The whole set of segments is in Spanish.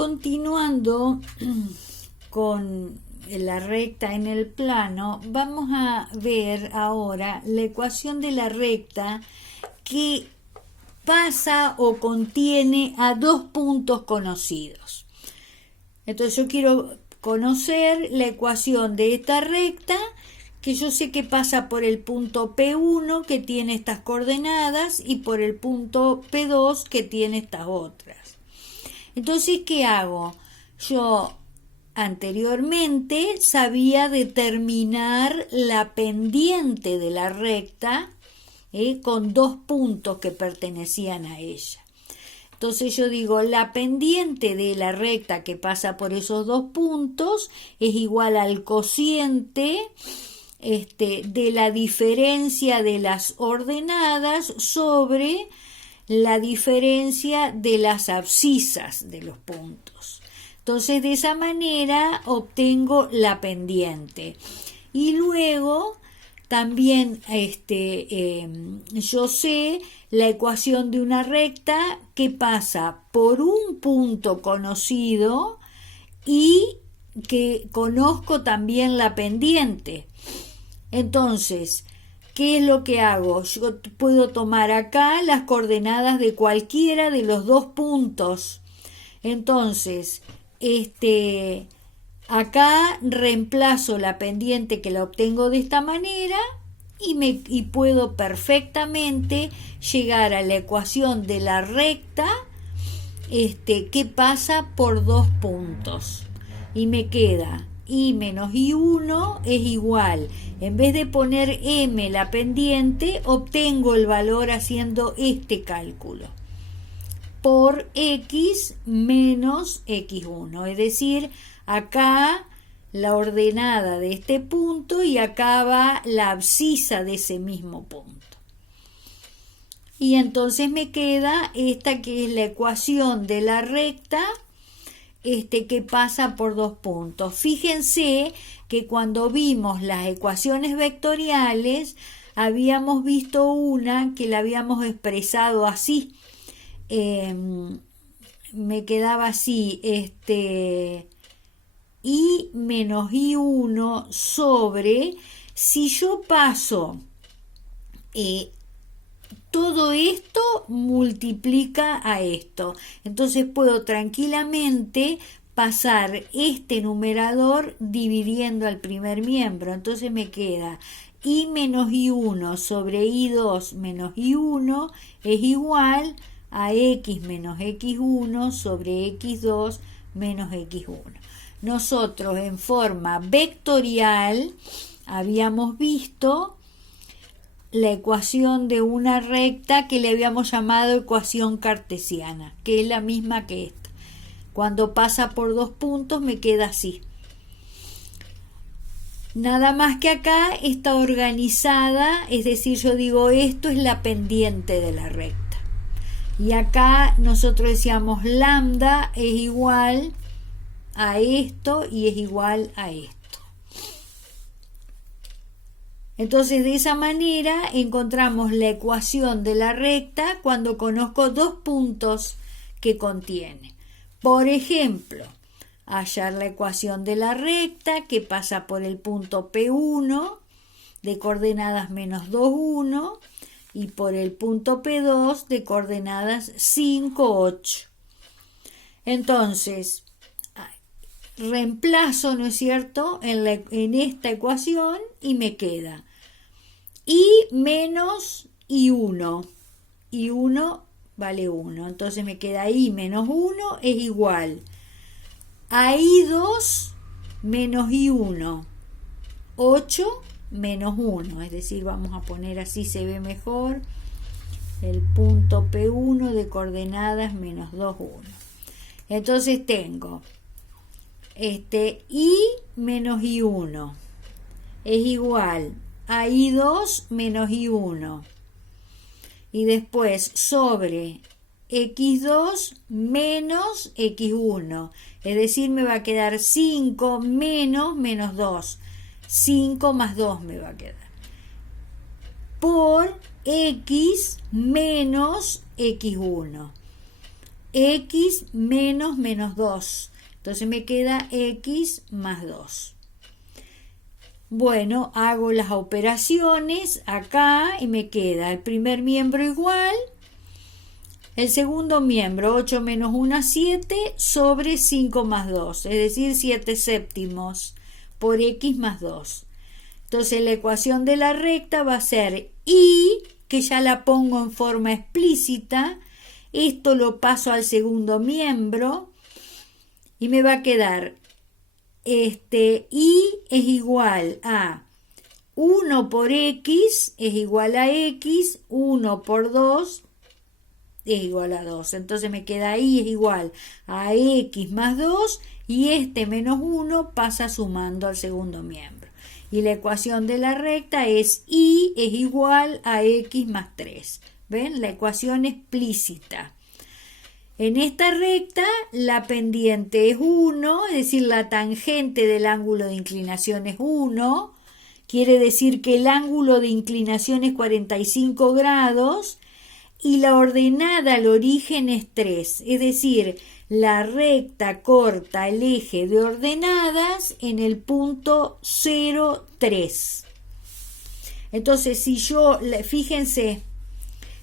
Continuando con la recta en el plano, vamos a ver ahora la ecuación de la recta que pasa o contiene a dos puntos conocidos. Entonces yo quiero conocer la ecuación de esta recta, que yo sé que pasa por el punto P1 que tiene estas coordenadas y por el punto P2 que tiene estas otras. Entonces, ¿qué hago? Yo anteriormente sabía determinar la pendiente de la recta con dos puntos que pertenecían a ella. Entonces yo digo, la pendiente de la recta que pasa por esos dos puntos es igual al cociente de la diferencia de las ordenadas sobre la diferencia de las abscisas de los puntos. Entonces de esa manera obtengo la pendiente. Y luego también yo sé la ecuación de una recta que pasa por un punto conocido y que conozco también la pendiente. Entonces, ¿qué es lo que hago? Yo puedo tomar acá las coordenadas de cualquiera de los dos puntos. Entonces, acá reemplazo la pendiente que la obtengo de esta manera y puedo perfectamente llegar a la ecuación de la recta que pasa por dos puntos. Y me queda I menos I1 es igual, en vez de poner M la pendiente, obtengo el valor haciendo este cálculo, por X menos X1, es decir, acá la ordenada de este punto y acá va la abscisa de ese mismo punto. Y entonces me queda esta que es la ecuación de la recta que pasa por dos puntos. Fíjense que cuando vimos las ecuaciones vectoriales habíamos visto una que la habíamos expresado así. Me quedaba así, I menos I1 sobre, si yo paso todo esto multiplica a esto. Entonces puedo tranquilamente pasar este numerador dividiendo al primer miembro. Entonces me queda I menos I1 sobre I2 menos I1 es igual a X menos X1 sobre X2 menos X1. Nosotros en forma vectorial habíamos visto la ecuación de una recta que le habíamos llamado ecuación cartesiana, que es la misma que esta. Cuando pasa por dos puntos me queda así. Nada más que acá está organizada, es decir, yo digo esto es la pendiente de la recta. Y acá nosotros decíamos lambda es igual a esto y es igual a esto. Entonces de esa manera encontramos la ecuación de la recta cuando conozco dos puntos que contiene. Por ejemplo, hallar la ecuación de la recta que pasa por el punto P1 de coordenadas menos 2, 1 y por el punto P2 de coordenadas 5, 8. Entonces, reemplazo, ¿no es cierto?, en esta ecuación y me queda I menos I1. I1 vale 1. Entonces me queda I menos 1 es igual a I2 menos I1. 8 menos 1. Es decir, vamos a poner así, se ve mejor. El punto P1 de coordenadas menos 2, 1. Entonces tengo I menos I1 es igual a I2 menos I1 y después sobre X2 menos X1, es decir, me va a quedar 5 menos 2, 5 más 2 me va a quedar, por X menos X1. x menos menos 2. Entonces me queda x más 2. Bueno, hago las operaciones acá y me queda el primer miembro igual, el segundo miembro 8 menos 1, 7 sobre 5 más 2, es decir, 7 séptimos por x más 2. Entonces la ecuación de la recta va a ser y, que ya la pongo en forma explícita, esto lo paso al segundo miembro y me va a quedar y es igual a 1 por x es igual a x, 1 por 2 es igual a 2. Entonces me queda y es igual a x más 2 y este menos 1 pasa sumando al segundo miembro. Y la ecuación de la recta es y es igual a x más 3. ¿Ven? La ecuación explícita. En esta recta la pendiente es 1, es decir, la tangente del ángulo de inclinación es 1. Quiere decir que el ángulo de inclinación es 45 grados y la ordenada al origen es 3. Es decir, la recta corta el eje de ordenadas en el punto 0, 3. Entonces, si yo, fíjense,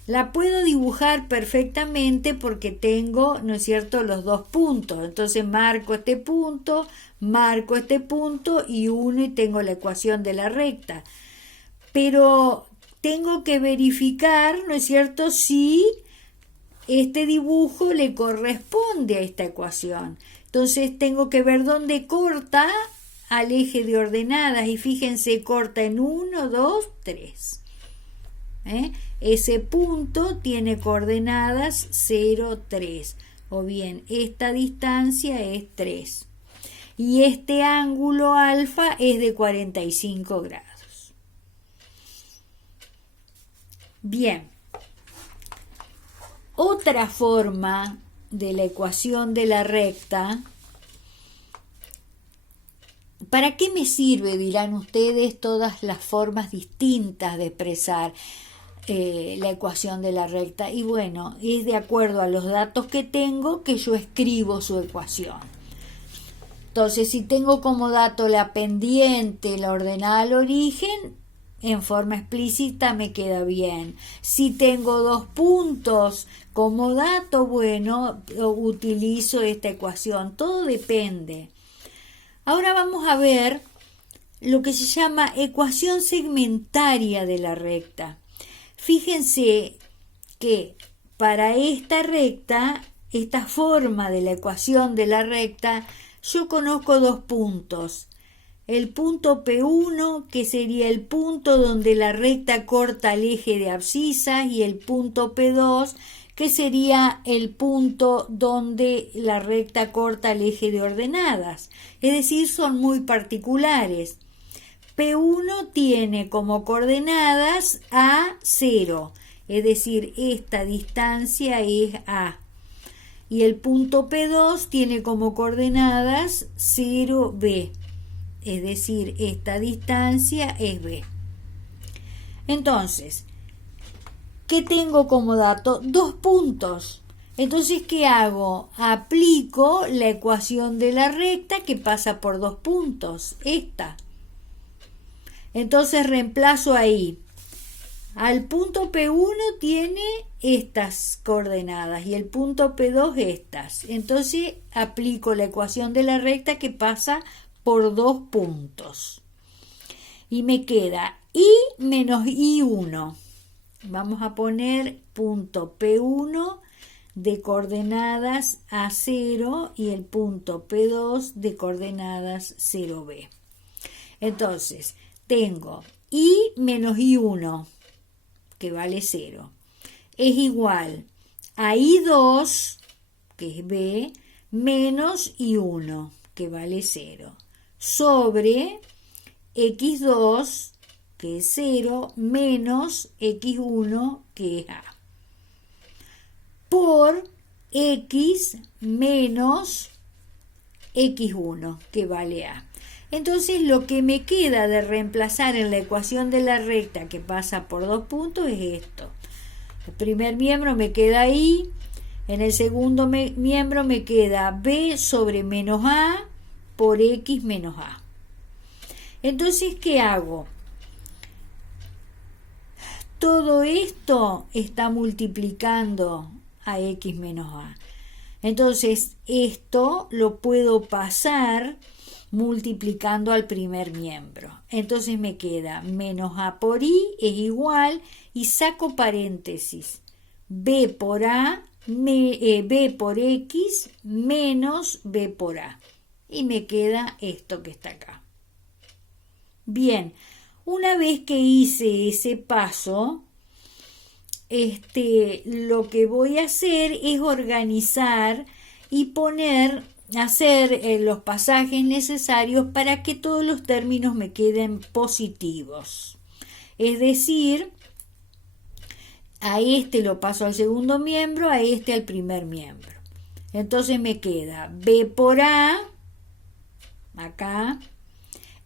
la puedo dibujar perfectamente porque tengo, ¿no es cierto?, los dos puntos. Entonces marco este punto y uno y tengo la ecuación de la recta. Pero tengo que verificar, ¿no es cierto?, si este dibujo le corresponde a esta ecuación. Entonces tengo que ver dónde corta al eje de ordenadas y fíjense, corta en 1, 2, 3. Ese punto tiene coordenadas 0, 3, o bien esta distancia es 3 y este ángulo alfa es de 45 grados. Bien, otra forma de la ecuación de la recta. ¿Para qué me sirve, dirán ustedes, todas las formas distintas de expresar la ecuación de la recta? Y bueno, es de acuerdo a los datos que tengo que yo escribo su ecuación. Entonces, si tengo como dato la pendiente, la ordenada al origen, en forma explícita me queda bien. Si tengo dos puntos como dato, bueno, utilizo esta ecuación. Todo depende. Ahora vamos a ver lo que se llama ecuación segmentaria de la recta. Fíjense que para esta recta, esta forma de la ecuación de la recta, yo conozco dos puntos. El punto P1, que sería el punto donde la recta corta el eje de abscisas, y el punto P2, que sería el punto donde la recta corta el eje de ordenadas. Es decir, son muy particulares. P1 tiene como coordenadas A0, es decir, esta distancia es A. Y el punto P2 tiene como coordenadas 0B, es decir, esta distancia es B. Entonces, ¿qué tengo como dato? Dos puntos. Entonces, ¿qué hago? Aplico la ecuación de la recta que pasa por dos puntos, esta. Entonces reemplazo ahí. Al punto P1 tiene estas coordenadas y el punto P2 estas. Entonces aplico la ecuación de la recta que pasa por dos puntos. Y me queda I menos I1. Vamos a poner punto P1 de coordenadas A0 y el punto P2 de coordenadas 0B. Entonces, tengo I menos I1, que vale 0, es igual a I2, que es B, menos I1, que vale 0, sobre X2, que es 0, menos X1, que es A, por X menos X1, que vale A. Entonces lo que me queda de reemplazar en la ecuación de la recta que pasa por dos puntos es esto. El primer miembro me queda ahí, En el segundo miembro me queda b sobre menos a por x menos a. Entonces, ¿qué hago? Todo esto está multiplicando a x menos a. Entonces, esto lo puedo pasar multiplicando al primer miembro. Entonces me queda menos a por i es igual, y saco paréntesis, b por a, b por x menos b por a. Y me queda esto que está acá. Bien, una vez que hice ese paso, lo que voy a hacer es organizar y hacer los pasajes necesarios para que todos los términos me queden positivos. Es decir, a este lo paso al segundo miembro, a este al primer miembro. Entonces me queda b por a, acá,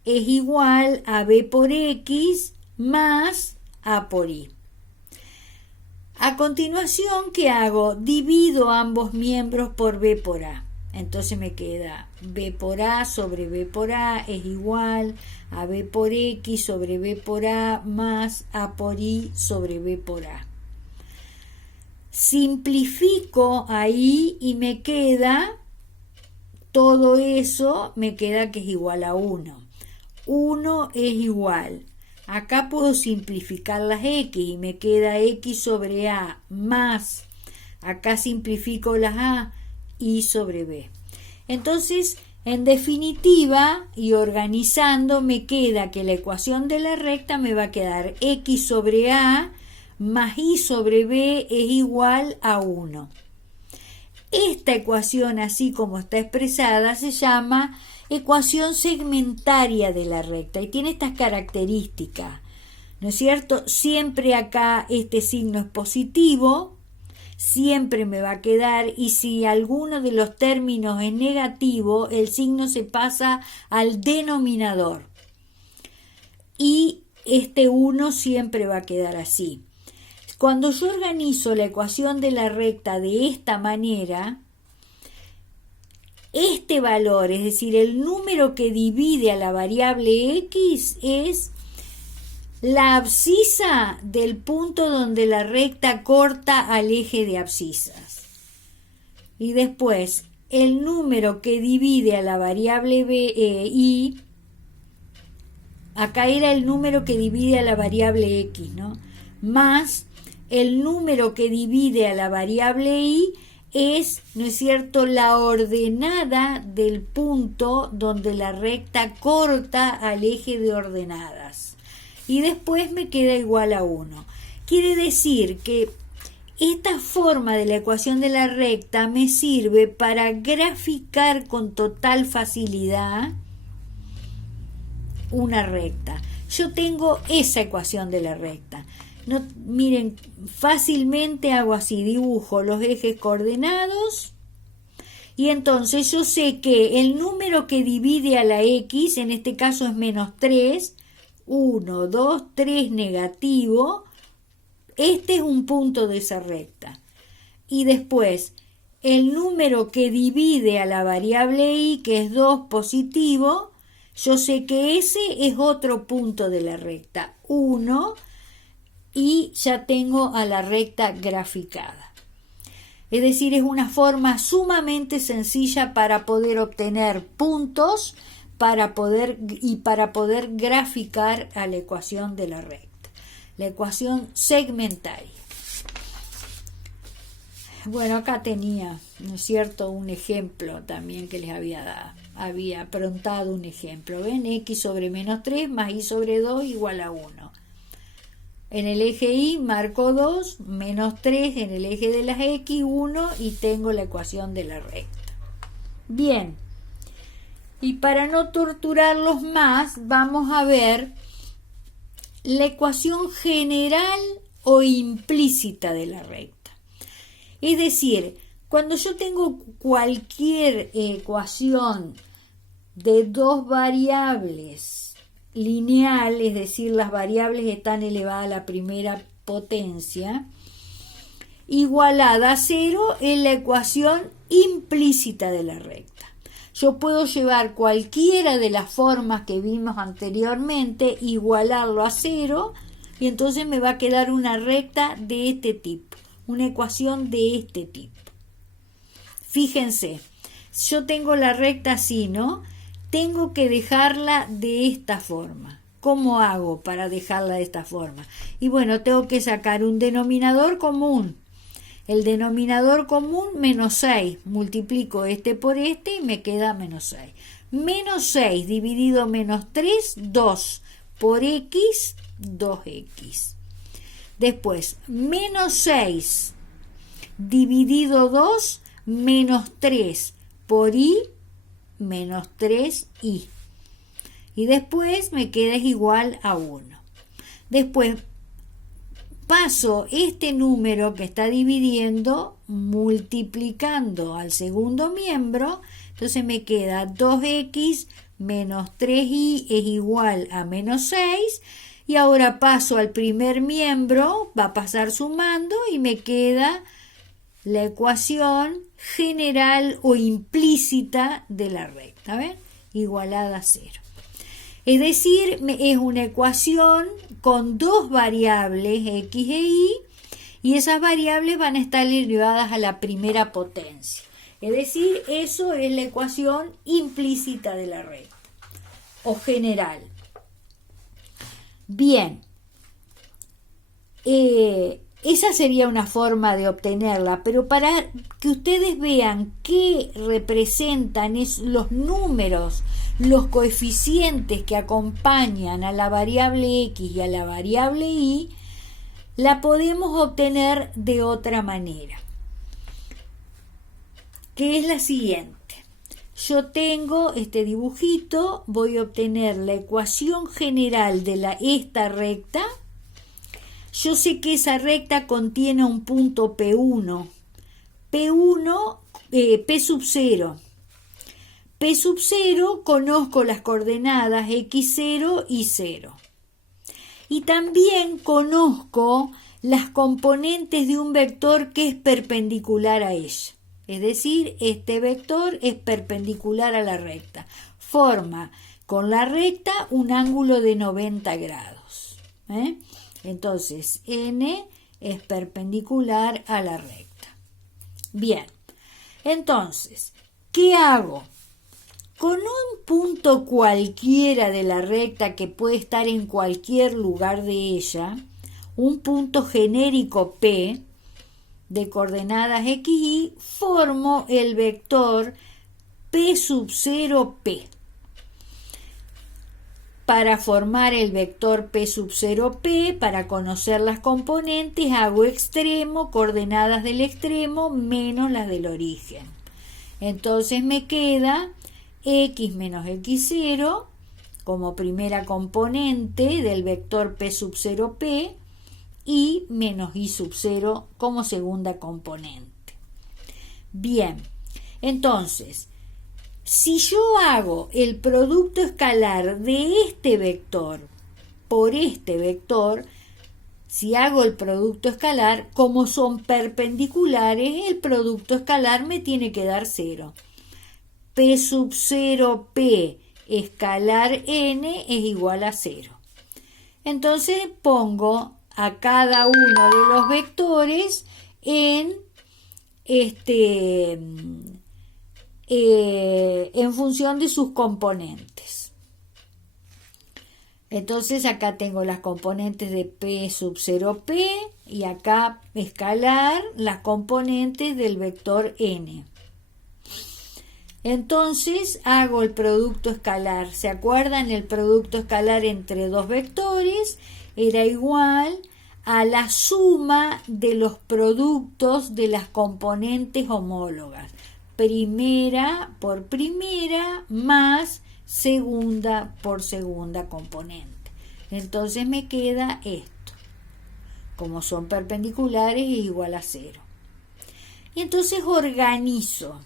es igual a b por x más a por i. A continuación, ¿qué hago? Divido ambos miembros por b por a. Entonces me queda b por a sobre b por a es igual a b por x sobre b por a más a por i sobre b por a. Simplifico ahí y me queda todo eso, me queda que es igual a 1. 1 es igual. Acá puedo simplificar las x y me queda x sobre a más, acá simplifico las a, i sobre b. Entonces, en definitiva, y organizando, me queda que la ecuación de la recta me va a quedar x sobre a más i sobre b es igual a 1. Esta ecuación, así como está expresada, se llama ecuación segmentaria de la recta y tiene estas características, ¿no es cierto? Siempre acá este signo es positivo, siempre me va a quedar, y si alguno de los términos es negativo, el signo se pasa al denominador y este 1 siempre va a quedar así. Cuando yo organizo la ecuación de la recta de esta manera, este valor, es decir, el número que divide a la variable x, es la abscisa del punto donde la recta corta al eje de abscisas. Y después, el número que divide a la variable y, acá era el número que divide a la variable x, ¿no? Más el número que divide a la variable y, es, ¿no es cierto?, la ordenada del punto donde la recta corta al eje de ordenadas. Y después me queda igual a 1. Quiere decir que esta forma de la ecuación de la recta me sirve para graficar con total facilidad una recta. Yo tengo esa ecuación de la recta. No, miren, fácilmente hago así, dibujo los ejes coordenados y entonces yo sé que el número que divide a la x, en este caso es menos 3, 1, 2, 3 negativo, este es un punto de esa recta. Y después, el número que divide a la variable y, que es 2 positivo, yo sé que ese es otro punto de la recta, 1, y ya tengo a la recta graficada. Es decir, es una forma sumamente sencilla para poder obtener puntos para poder graficar a la ecuación de la recta, la ecuación segmentaria. Bueno, acá tenía, ¿no es cierto?, un ejemplo también que les había aprontado un ejemplo. ¿Ven? X sobre menos 3 más y sobre 2 igual a 1. En el eje Y marco 2, menos 3 en el eje de las X, 1, y tengo la ecuación de la recta. Bien, y para no torturarlos más, vamos a ver la ecuación general o implícita de la recta. Es decir, cuando yo tengo cualquier ecuación de dos variables lineal, es decir, las variables están elevadas a la primera potencia, igualada a 0 es la ecuación implícita de la recta. Yo puedo llevar cualquiera de las formas que vimos anteriormente, igualarlo a 0, y entonces me va a quedar una recta de este tipo, una ecuación de este tipo. Fíjense, yo tengo la recta así, ¿no? Tengo que dejarla de esta forma. ¿Cómo hago para dejarla de esta forma? Y bueno, tengo que sacar un denominador común. El denominador común, menos 6. Multiplico este por este y me queda menos 6. Menos 6 dividido menos 3, 2. Por x, 2x. Después, menos 6 dividido 2, menos 3. Por y, menos 3y. Y después me queda igual a 1. Después paso este número que está dividiendo multiplicando al segundo miembro, entonces me queda 2x menos 3y es igual a menos 6, y ahora paso al primer miembro, va a pasar sumando y me queda la ecuación general o implícita de la recta, ¿ven? Igualada a 0. Es decir, es una ecuación con dos variables x e y, y esas variables van a estar elevadas a la primera potencia. Es decir, eso es la ecuación implícita de la recta, o general. Bien, esa sería una forma de obtenerla, pero para que ustedes vean qué representan los números, los coeficientes que acompañan a la variable x y a la variable y, la podemos obtener de otra manera, que es la siguiente. Yo tengo este dibujito, voy a obtener la ecuación general de esta recta. Yo sé que esa recta contiene un punto P1, P sub 0. P sub 0 conozco las coordenadas x0 y 0. Y también conozco las componentes de un vector que es perpendicular a ella. Es decir, este vector es perpendicular a la recta. Forma con la recta un ángulo de 90 grados. Entonces, n es perpendicular a la recta. Bien, entonces, ¿qué hago? Con un punto cualquiera de la recta que puede estar en cualquier lugar de ella, un punto genérico P de coordenadas x y, formo el vector P sub 0P. Para formar el vector P sub 0P, para conocer las componentes, hago extremo, coordenadas del extremo, menos las del origen. Entonces me queda x menos x0 como primera componente del vector P sub 0P y menos y sub 0 como segunda componente. Bien, entonces, si yo hago el producto escalar de este vector por este vector, si hago el producto escalar, como son perpendiculares, el producto escalar me tiene que dar 0. P sub 0P escalar n es igual a 0. Entonces pongo a cada uno de los vectores en función de sus componentes. Entonces acá tengo las componentes de P sub 0P y acá escalar las componentes del vector n. Entonces hago el producto escalar. ¿Se acuerdan? El producto escalar entre dos vectores era igual a la suma de los productos de las componentes homólogas. Primera por primera más segunda por segunda componente. Entonces me queda esto. Como son perpendiculares es igual a 0. Y entonces organizo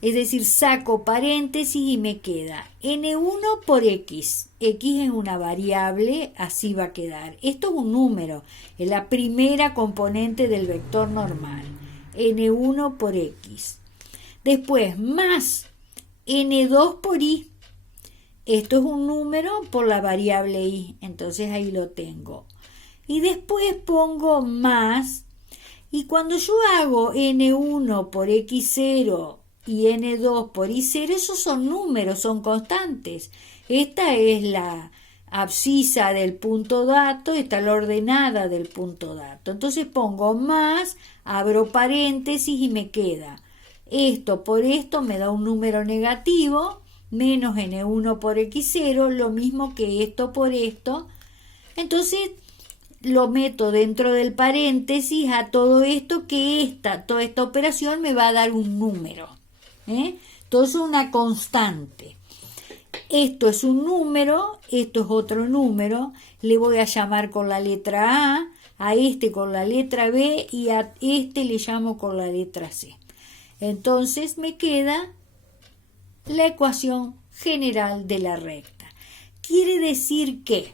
Es decir, saco paréntesis y me queda n1 por x. X es una variable, así va a quedar. Esto es un número, es la primera componente del vector normal. N1 por x. Después, más n2 por y. Esto es un número por la variable y, entonces ahí lo tengo. Y después pongo más, y cuando yo hago n1 por x0 y n2 por y0, esos son números, son constantes. Esta es la abscisa del punto dato, esta es la ordenada del punto dato. Entonces pongo más, abro paréntesis y me queda esto por esto me da un número negativo, menos n1 por x0, lo mismo que esto por esto. Entonces lo meto dentro del paréntesis a todo esto, que toda esta operación me va a dar un número. Entonces una constante. Esto es un número, esto es otro número, le voy a llamar con la letra a este con la letra B y a este le llamo con la letra C. Entonces me queda la ecuación general de la recta. Quiere decir que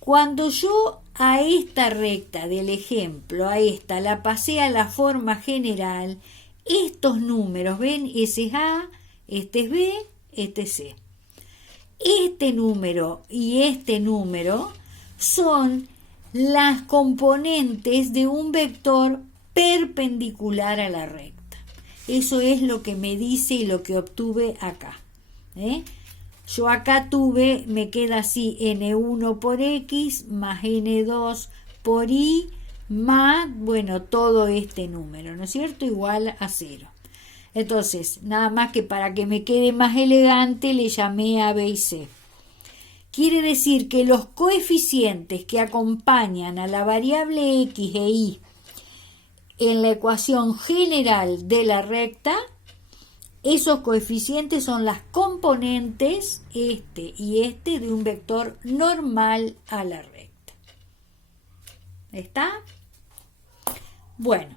cuando yo a esta recta del ejemplo, a esta, la pasé a la forma general, estos números, ven, ese es A, este es B, este es C. Este número y este número son las componentes de un vector perpendicular a la recta. Eso es lo que me dice y lo que obtuve acá. Yo acá me queda así n1 por x más n2 por y más, bueno, todo este número, ¿no es cierto? Igual a 0. Entonces, nada más que para que me quede más elegante, le llamé a B y C. Quiere decir que los coeficientes que acompañan a la variable x e y en la ecuación general de la recta, esos coeficientes son las componentes, este y este, de un vector normal a la recta. ¿Está? Bueno,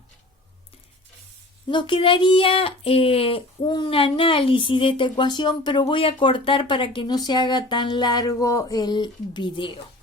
nos quedaría un análisis de esta ecuación, pero voy a cortar para que no se haga tan largo el video.